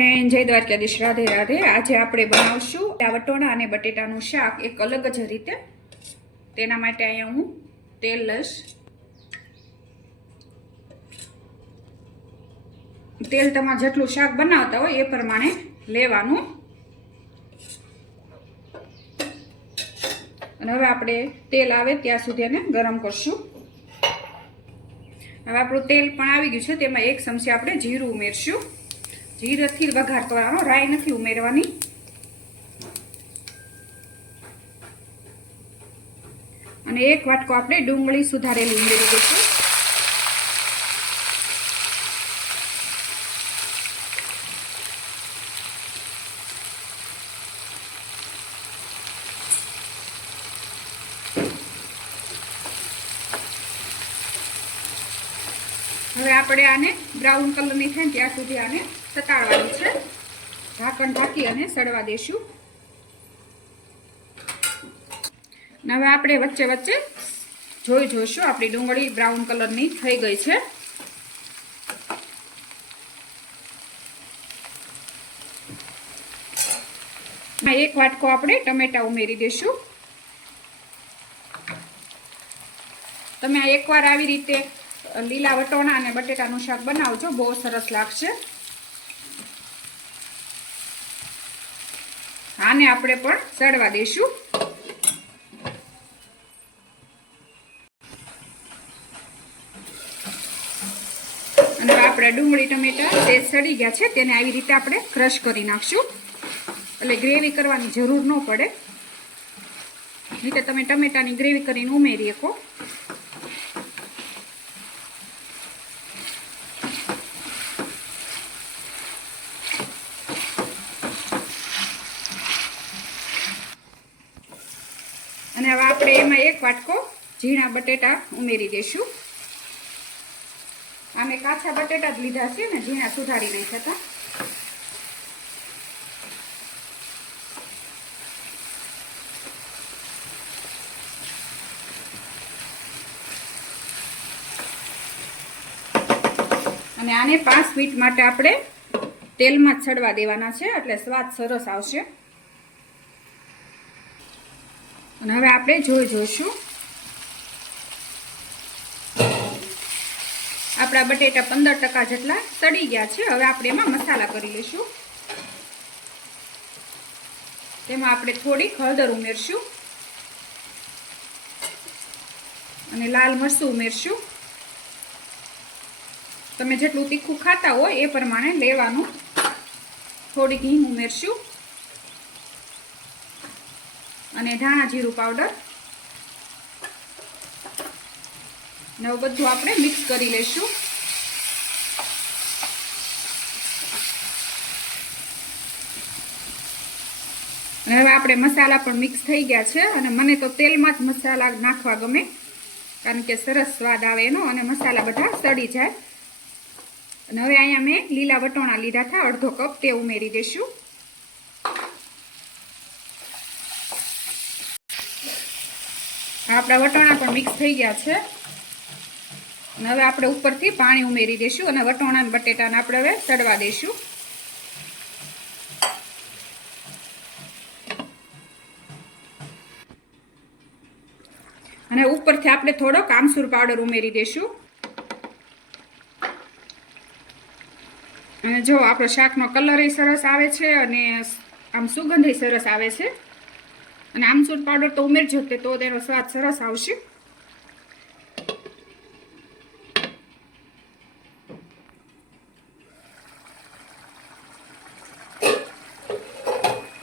Friend જય દ્વારકાધીશ, રાધે રાધે. આજે આપણે બનાવશું આ વટોણા અને બટેટાનું શાક. એક અલગ જ રીતે. તેના માટે અહીંયા હું તેલ લઈશ. તેલ તમારે જેટલું શાક બનાવતા હોય એ પ્રમાણે લેવાનું. અને હવે આપણે તેલ આવે ત્યાં સુધી એને ગરમ કરશું. હવે આપણું તેલ પણ આવી ગયું છે. તેમાં એક ચમચી આપણે જીરું ઉમેરશું. જીરાથી વઘાર કરવાનો નથી ઉમેરવાની. અને એક વાટકો આપણે ડુંગળી સુધારેલી ઉમેરી દઈશું. હવે આપણે આને બ્રાઉન કલરની થાય ત્યાં સુધી આને સતાડવાની છે. ઢાંકણ ઢાંકી અને સડવા દેશું. હવે આપણે વચ્ચે વચ્ચે જોઈ જોઈશું, આપણી ડુંગળી બ્રાઉન કલરની થઈ ગઈ છે. એક વાટકો આપણે ટમેટા ઉમેરી દઈશું તમે આ એકવાર આવી રીતે લીલા વટોણા અને બટેટાનું શાક બનાવજો, બહુ સરસ લાગશે. આને આપણે પણ સડવા દઈશું અને આપણે ડુંગળી ટમેટા તે સડી ગયા છે, તેને આવી રીતે આપણે ક્રશ કરી નાખશું. એટલે ગ્રેવી કરવાની જરૂર ન પડે. નહીં તમે ટમેટાની ગ્રેવી કરીને ઉમેરી શકો. અને હવે આપણે એમાં એક વાટકો ઝીણા બટેટા ઉમેરી દઈશું. આમે કાચા બટેટા જ લીધા છે ને, ઝીણા સુધારી નહીં થતા અને આને પાંચ મિનિટ માટે આપણે તેલમાં ચડવા દેવાના છે, એટલે સ્વાદ સરસ આવશે. અને હવે આપણે જોઈ જોઈશું. આપણા બટેટા પંદર ટકા જેટલા સડી ગયા છે. હવે આપણે એમાં મસાલા કરી લઈશું. તેમાં આપણે થોડીક હળદર ઉમેરશું. અને લાલ મરચું ઉમેરશું. તમે જેટલું તીખું ખાતા હોય એ પ્રમાણે લેવાનું. થોડીક હિંગ ઉમેરશું. અને ધાણા જીરું પાવડર. ને બધું આપણે મિક્સ કરી લઈશું. અને હવે આપણે મસાલા પણ મિક્સ થઈ ગયા છે અને મને તો તેલમાં જ મસાલા નાખવા ગમે. કારણ કે સરસ સ્વાદ આવે એનો અને મસાલા બધા સડી જાય. અને હવે અહીંયા મેં લીલા વટોણા લીધા હતા, અડધો કપ તે ઉમેરી દઈશું. આપણા વટાણા પણ મિક્સ થઈ ગયા છે. હવે આપણે ઉપરથી પાણી ઉમેરી દઈશું અને વટાણા અને બટેટાને આપણે હવે સડવા દઈશું. અને ઉપરથી આપણે થોડો કામસૂર પાવડર ઉમેરી દઈશું. અને જો આપણો શાકનો કલર સરસ આવે છે અને આમ સુગંધ સરસ આવે છે. અને આમચૂર પાવડર તો ઉમેરજો તે તેનો સ્વાદ સરસ આવશે.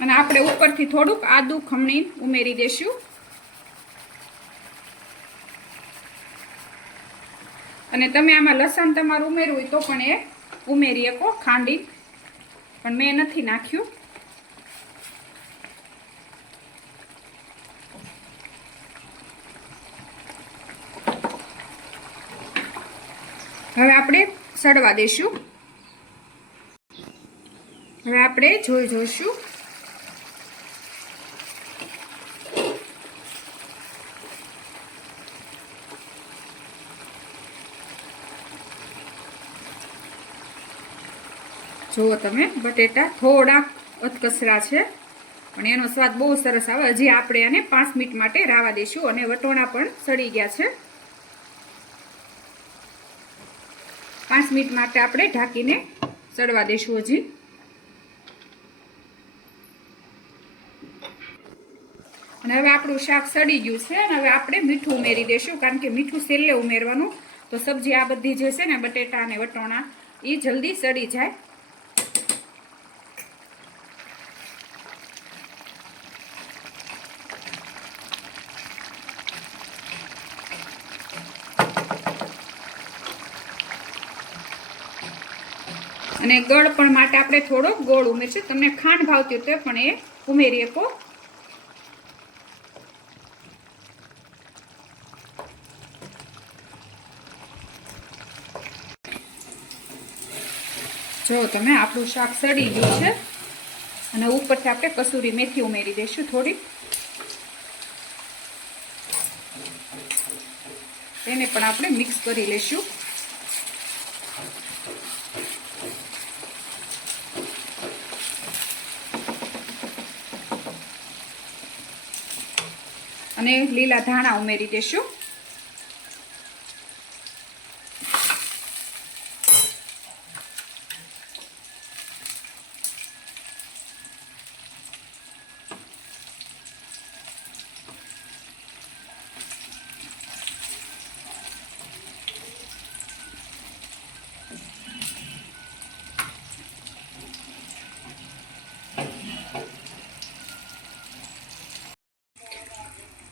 અને આપણે ઉપરથી થોડુંક આદુ ખમણી ઉમેરી દેશું. અને તમે આમાં લસણ તમારું ઉમેરવું હોય તો પણ એ ઉમેરી શકો, ખાંડી. પણ મેં નથી નાખ્યું. હવે આપણે સડવા દઈશું. હવે આપણે જોઈ જોઈશું. જુઓ તમે, બટેટા થોડાક અધકસરા છે, પણ એનો સ્વાદ બહુ સરસ આવે. હજી આપણે આને પાંચ મિનિટ માટે રાવા દઈશું અને વટોણા પણ સડી ગયા છે. પાંચ મિનિટ માટે આપણે ઢાંકીને સડવા દઈશું હજી. અને હવે આપણું શાક સડી ગયું છે અને હવે આપણે મીઠું ઉમેરી દઈશું કારણ કે મીઠું છેલ્લે ઉમેરવાનું. તો સબ્જી આ બધી જે છે ને, બટેટા અને વટોણા એ જલ્દી સડી જાય. અને ગળ પણ માટે આપણે થોડો ગોળ ઉમેરશું. તમને ખાંડ ભાવતી હોય તો પણ એ ઉમેરી શકો. જો તમે આપણું શાક સડી ગયું છે અને ઉપરથી આપણે કસૂરી મેથી ઉમેરી દઈશું થોડી. તેને પણ આપણે મિક્સ કરી લઈશું. અને લીલા ધાણા ઉમેરી દઈશું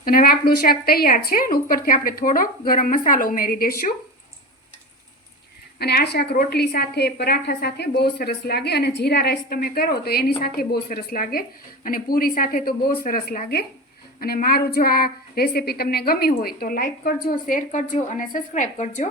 અને હવે આપણું શાક તૈયાર છે અને ઉપરથી આપણે થોડો ગરમ મસાલો ઉમેરી દઈશું અને આ શાક રોટલી સાથે, પરાઠા સાથે બહુ સરસ લાગે અને જીરા રાઈસ તમે કરો તો એની સાથે બહુ સરસ લાગે અને પૂરી સાથે તો બહુ સરસ લાગે. અને મારું જો આ રેસીપી તમને ગમી હોય તો લાઈક કરજો, શેર કરજો અને સબસ્ક્રાઈબ કરજો.